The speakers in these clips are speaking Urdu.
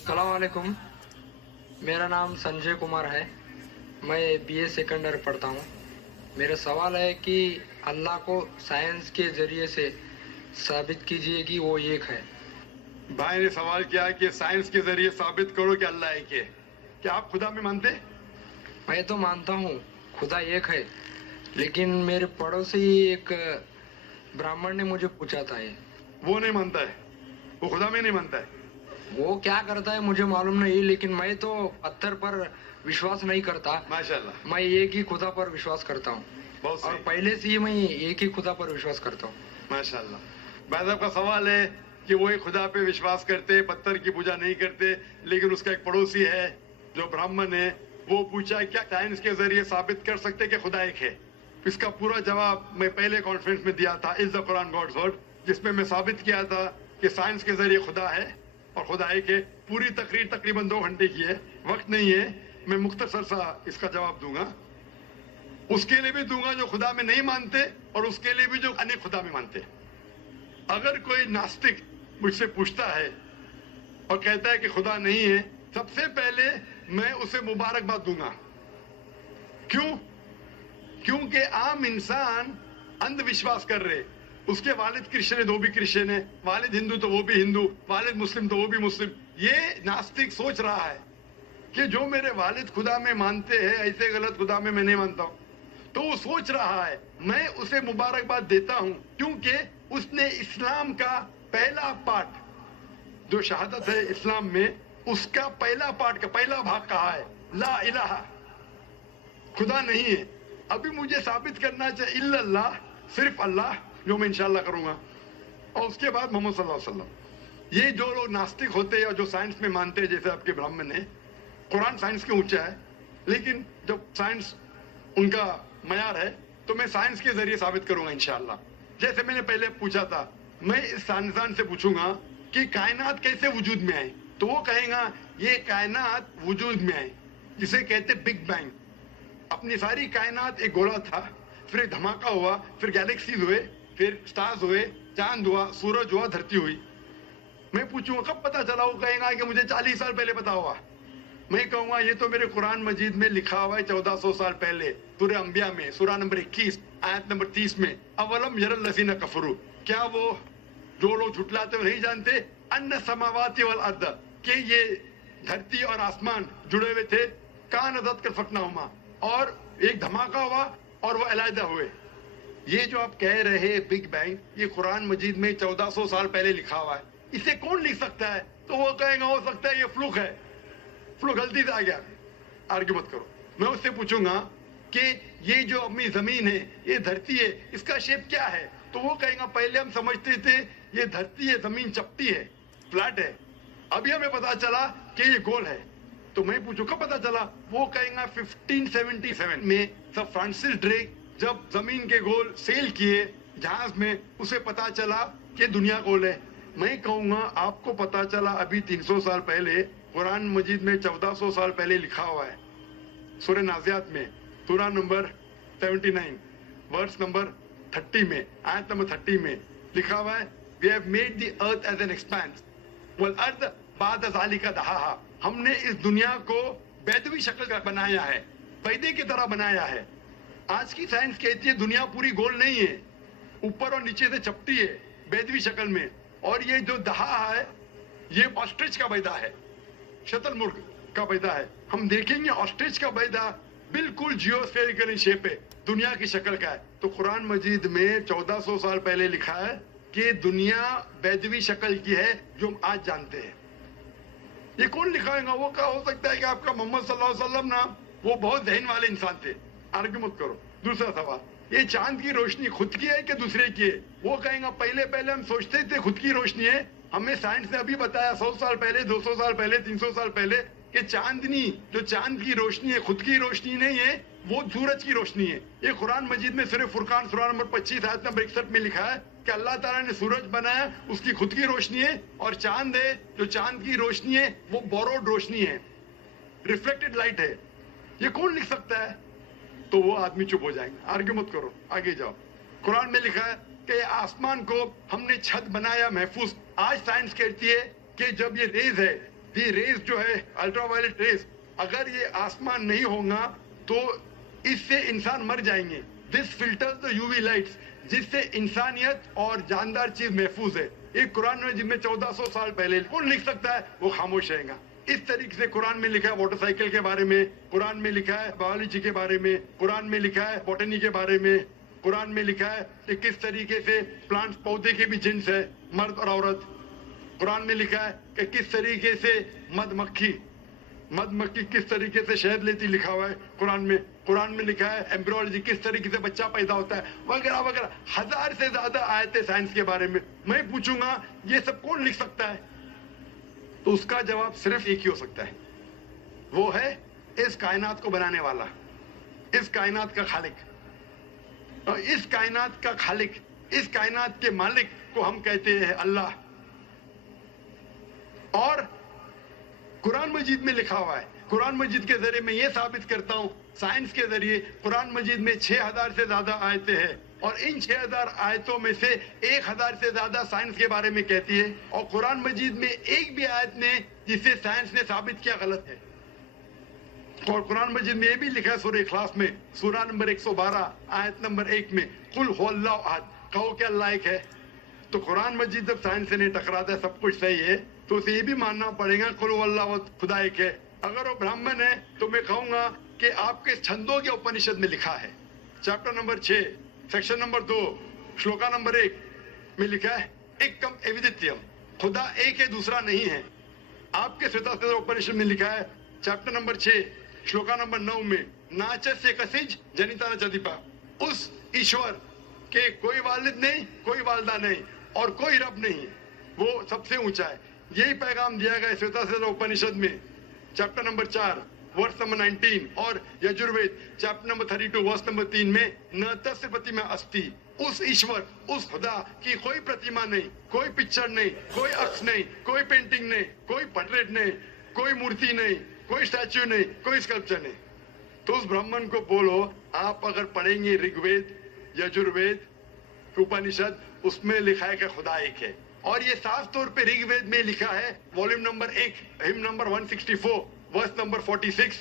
السلام علیکم. میرا نام سنجے کمار ہے. میں بی اے سیکنڈ ایئر پڑھتا ہوں. میرا سوال ہے کہ اللہ کو سائنس کے ذریعے سے ثابت کیجیے کہ وہ ایک ہے. بھائی نے سوال کیا کہ سائنس کے ذریعے ثابت کرو کہ اللہ ایک ہے. کیا آپ خدا میں مانتے؟ میں تو مانتا ہوں خدا ایک ہے، لیکن میرے پڑوسی ایک برہمن نے مجھے پوچھا تھا وہ نہیں مانتا ہے، وہ خدا میں نہیں مانتا ہے. وہ کیا کرتا ہے مجھے معلوم نہیں، لیکن میں تو پتھر پر وشواس نہیں کرتا. ماشاءاللہ، میں ایک ہی خدا پر وشواس کرتا ہوں، بہت اور صحیح. پہلے سے ہی میں ایک ہی خدا پر وشواس کرتا ہوں. ماشاءاللہ. بھائی صاحب کا سوال ہے کہ وہ ایک خدا پہ وشواس کرتے، پتھر کی پوجا نہیں کرتے، لیکن اس کا ایک پڑوسی ہے جو برہمن ہے، وہ پوچھا کیا سائنس کے ذریعے ثابت کر سکتے کہ خدا ایک ہے. اس کا پورا جواب میں پہلے کانفرنس میں دیا تھا، از دا قرآن گاڈز ورڈ، جس میں ثابت کیا تھا کہ سائنس کے ذریعے خدا ہے اور خدا ایک ہے. پوری تقریر تقریباً 2 گھنٹے کی ہے، وقت نہیں ہے، میں مختصر سا اس کا جواب دوں گا. اس کے لیے بھی دوں گا جو خدا میں نہیں مانتے، اور اس کے لیے بھی جو انیک خدا میں مانتے. اگر کوئی ناستک مجھ سے پوچھتا ہے اور کہتا ہے کہ خدا نہیں ہے، سب سے پہلے میں اسے مبارکباد دوں گا. کیوں؟ کیونکہ عام انسان اندھ وشواس کر رہے. اس کے والد کرسچن ہے تو وہ بھی کرسچن ہے، والد ہندو تو وہ بھی ہندو، والد مسلم تو وہ بھی مسلم. یہ ناستک سوچ رہا ہے کہ جو میرے والد خدا میں مانتے ہیں، ایسے غلط خدا میں نہیں مانتا ہوں. تو وہ سوچ رہا ہے. میں اسے مبارکباد دیتا ہوں کیونکہ اس نے اسلام کا پہلا پارٹ جو شہادت ہے اسلام میں، اس کا پہلا پارٹ کا پہلا بھاگ کہا ہے لا الہ، خدا نہیں ہے. ابھی مجھے ثابت کرنا چاہیے الا اللہ، صرف اللہ، جو میں انشاءاللہ کروں گا، اور اس کے بعد محمد صلی اللہ علیہ وسلم. یہ جو لوگ ناستک ہوتے ہیں اور جو سائنس میں مانتے ہیں، جیسے آپ کے برہمن ہیں، قرآن سائنس کے اونچا ہے، لیکن جب سائنس ان کا معیار ہے تو میں سائنس کے ذریعے ثابت کروں گا انشاءاللہ. جیسے میں نے پہلے پوچھا تھا، میں اس سائنسدان سے پوچھوں گا کہ کائنات کیسے وجود میں آئی، تو وہ کہیں گا یہ کائنات وجود میں آئی جسے کہتے بگ بینگ. اپنی ساری کائنات ایک گولا تھا، پھر ایک دھماکہ ہوا، پھر گیلیکسیز ہوئے، پھر سٹارز ہوئے، چاند ہوا، سورج ہوا، دھرتی ہوئی. میں پوچھوں گا کب پتا چلا، وہ کہیں گا کہ مجھے 40 سال پہلے پتا ہوا. میں کہوں گا یہ تو میرے قرآن مجید میں لکھا ہوا ہے 1400 سال پہلے، سورہ انبیاء میں، سورہ نمبر 21 آیت نمبر 30 میں، اولم یر الذین کفروا، کیا وہ جو لوگ جھٹلاتے وہ نہیں جانتے، ان السماوات والارض، کہ یہ دھرتی اور آسمان جڑے ہوئے تھے، کانت کفرناہما، اور ایک دھماکہ ہوا اور وہ علیحدہ ہوئے. یہ جو آپ کہہ رہے بگ بینگ، یہ قرآن مجید میں 1400 سال پہلے لکھا ہوا ہے. اسے کون لکھ سکتا ہے؟ تو وہ کہیں گا ہو سکتا ہے یہ فلوک ہے، فلوک غلطی سے آ گیا. آرگیو مت کرو. میں اس سے پوچھوں گا کہ یہ جو اپنی زمین ہے، یہ دھرتی ہے، اس کا شیپ کیا ہے؟ تو وہ کہیں گا پہلے ہم سمجھتے تھے یہ دھرتی ہے، زمین چپٹی ہے، فلیٹ ہے، ابھی ہمیں پتا چلا کہ یہ گول ہے. تو میں پوچھوں کب پتا چلا؟ وہ کہیں گا 1577 میں سر فرانسس ڈریک جب زمین کے گول سیل کیے جہاز میں، اسے پتا چلا کہ دنیا گول ہے. میں کہوں گا آپ کو پتا چلا ابھی 300 سال پہلے، قرآن مجید میں 1400 سال پہلے لکھا ہوا ہے. سورہ نازعات میں، سورہ نمبر 79 ورس نمبر 30 میں، آیت نمبر 30 میں لکھا ہوا ہے we have made the earth as an expanse والارض بعد ذلك دحاها. ہم نے اس دنیا کو بیدوی شکل کا بنایا ہے، پیدے کی طرح بنایا ہے. آج کی سائنس کہتی ہے دنیا پوری گول نہیں ہے، اوپر اور نیچے سے چپٹی ہے بیدوی شکل میں. اور یہ جو دہا ہے یہ آسٹرچ کا بیدا ہے، شتل مرغ کا بیدا ہے. ہم دیکھیں گے آسٹرچ کا بیدا بالکل جیوسفیریکل شیپ ہے، دنیا کی شکل کا ہے. تو قرآن مجید میں 1400 سال پہلے لکھا ہے کہ دنیا بیدوی شکل کی ہے جو ہم آج جانتے ہیں. یہ کون لکھائے گا؟ وہ کہا ہو سکتا ہے کہ آپ کا محمد صلی اللہ علیہ وسلم نا وہ بہت ذہن والے انسان تھے. آرگیو مت کرو. دوسرا سوال، یہ چاند کی روشنی خود کی ہے کہ دوسرے کی ہے؟ وہ کہیں گا پہلے ہم سوچتے تھے خود کی روشنی ہے، ہمیں سائنس نے ابھی بتایا 100 سال پہلے، 200 سال پہلے، 300 سال پہلے کہ چاندنی جو چاند کی روشنی ہے خود کی روشنی نہیں ہے، وہ سورج کی روشنی ہے. یہ قرآن مجید میں سورہ فرقان سورہ نمبر 25 آیت نمبر 61 میں لکھا ہے کہ اللہ تعالیٰ نے سورج بنایا، اس کی خود کی روشنی ہے، اور چاند ہے جو چاند کی روشنی ہے وہ بوروڈ روشنی ہے، ریفلیکٹڈ لائٹ ہے. یہ کون لکھ سکتا ہے؟ تو وہ آدمی چپ ہو جائیں گے. آرگیو مت کرو، آگے جاؤ. قرآن میں لکھا ہے کہ آسمان کو ہم نے چھت بنایا محفوظ. آج سائنس کہتی ہے کہ جب یہ ریز ہے یہ ریز جو ہے الٹرا وائلٹ ریز، اگر یہ آسمان نہیں ہوگا تو اس سے انسان مر جائیں گے. دس فلٹرز دا یو وی لائٹس، جس سے انسانیت اور جاندار چیز محفوظ ہے. ایک قرآن میں جن میں 1400 سال پہلے کون لکھ سکتا ہے، وہ خاموش رہے گا. اس طریقے سے قرآن میں لکھا ہے موٹر سائیکل کے بارے میں، قرآن میں لکھا ہے بایولوجی کے بارے میں، قرآن میں لکھا ہے بوٹنی کے بارے میں، قرآن میں لکھا ہے کہ کس طریقے سے پلانٹس پودے کے بھی جنس ہے، مرد اور عورت. قرآن میں لکھا ہے کہ کس طریقے سے مد مکھی کس طریقے سے شہد لیتی، لکھا ہوا ہے قرآن میں. قرآن میں لکھا ہے ایمبریولوجی، کس طریقے سے بچہ پیدا ہوتا ہے، وغیرہ وغیرہ. 1000 سے زیادہ آیتیں سائنس کے بارے میں. میں پوچھوں گا یہ سب کون لکھ سکتا ہے؟ تو اس کا جواب صرف ایک ہی ہو سکتا ہے، وہ ہے اس کائنات کو بنانے والا، اس کائنات کا خالق. اور اس کائنات کا خالق، اس کائنات کے مالک کو ہم کہتے ہیں اللہ. اور قرآن مجید میں لکھا ہوا ہے، قرآن مجید کے ذریعے میں یہ ثابت کرتا ہوں، سائنس کے ذریعے قرآن مجید میں 6000 سے زیادہ آیتیں ہیں، اور ان 6000 آیتوں میں سے 1000 سے زیادہ سائنس کے بارے میں کہتی ہے. اور قرآن مجید میں ایک بھی آیت نے جسے سائنس نے ثابت کیا غلط ہے. اور قرآن مجید میں یہ بھی لکھا ہے سورہ اخلاص میں، سورہ نمبر 112 آیت نمبر 1 میں، قل هو اللہ احد، کہو کہ اللہ ایک ہے. تو قرآن مجید جب سائنس سے نہیں ٹکراتا ہے، سب کچھ صحیح ہے، تو اسے یہ بھی ماننا پڑے گا قل هو اللہ احد، خدا ایک ہے. اگر وہ برہمن ہے تو میں کہوں گا کہ آپ کے چھندوں کے اپنشد میں لکھا ہے، chapter number 6 section number 2 shloka number 1 میں لکھا ہے ایکم ایودتیم، خدا ایک ہے دوسرا نہیں ہے. آپ کے سویتا اپنشد میں لکھا ہے چیپٹر نمبر 6 شلوکا نمبر 9 میں ناچسیہ کسج جنیتا نہ چدیپا، اس ایشور کے کوئی والد نہیں، کوئی والدہ نہیں، اور کوئی رب نہیں، وہ سب سے اونچا ہے. یہی پیغام دیا گیا سویتا اپنشد میں چیپٹر نمبر 4 ورس نمبر 19 اور Yajurveda chapter number 32 verse number 3 میں نہ تس پرتیما استی، اس ایشور، اس خدا کی کوئی پرتیما نہیں، کوئی پکچر نہیں، کوئی عکس نہیں، کوئی پینٹنگ نہیں، کوئی پورٹریٹ نہیں، کوئی مورتی نہیں، کوئی اسٹیچو نہیں، کوئی اسکلپچر نہیں. تو اس برہمن کو بولو، آپ اگر پڑھیں گے رگ وید، یجروید، اپنشد، اس میں لکھا ہے کہ خدا ایک ہے. اور یہ صاف طور پہ رگ وید میں لکھا ہے والیوم نمبر 1 ہم نمبر 164 ورس نمبر 46،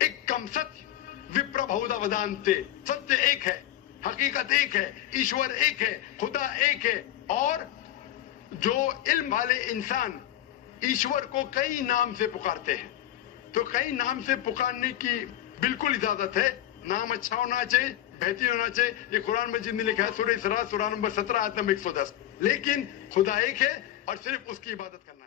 ایکم ستیہ وپر بہودا ودانتے، ستیہ ایک ہے، حقیقت ایک ہے، ایشور ایک ہے، خدا ایک ہے. اور جو علم والے انسان ایشور کو کئی نام سے پکارتے ہیں، تو کئی نام سے پکارنے کی بالکل اجازت ہے. نام اچھا ہونا چاہیے، بہترین ہونا چاہیے. یہ قرآن مجید میں لکھا ہے سورہ اسراء سورہ نمبر 17 آیت نمبر 110. لیکن خدا ایک ہے اور صرف اس کی عبادت کرنا.